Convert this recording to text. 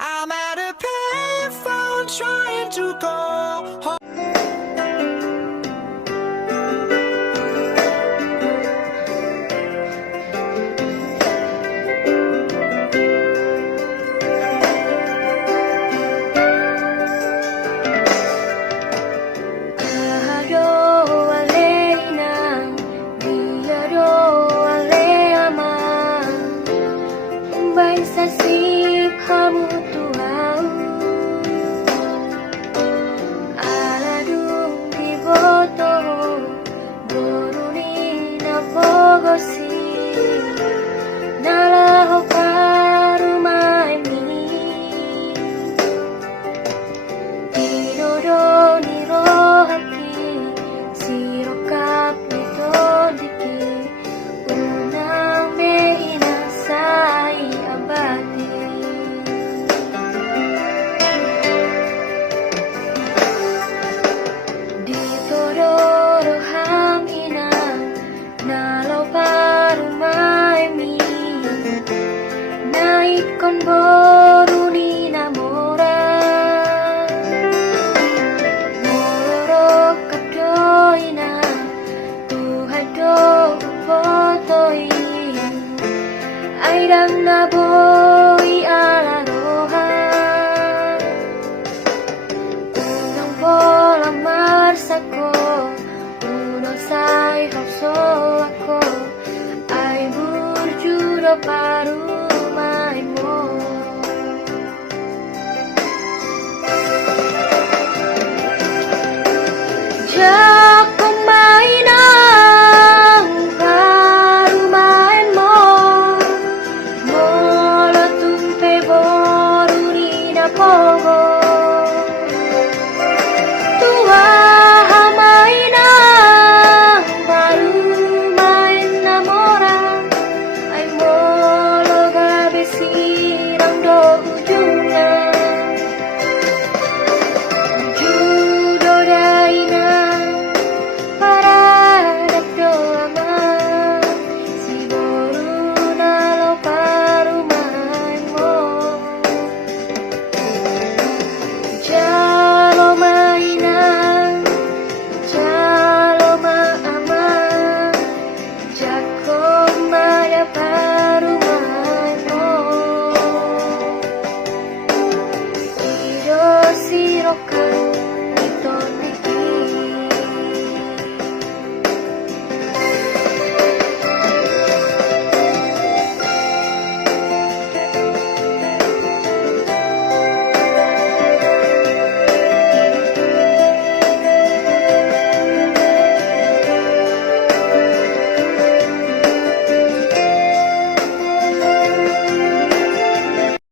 I'm at a payphone trying to go home. Sensasi kamu Tuhan aladung di boto boruni na bogosi nalaho karumai mi tirodo ni rohaki sirokap nito diki unang mehina sai abati ditodoro hangina nalau baru maimi naikon boruni namora moro kadoina tuhado fotoi airang naboy alaroha unang bola marsako unang say hapso ako ay burjuro parumay mo Diyak kumain ang parumain mo Molo tumpe boruni na pogo Tua hamay na parumain na mora Ay molo gabi sirang do ujungna Judo daina para dakdo ama si boru nalo parumain mo jalo mainan jalo maama jako maya parumain mo iro siroka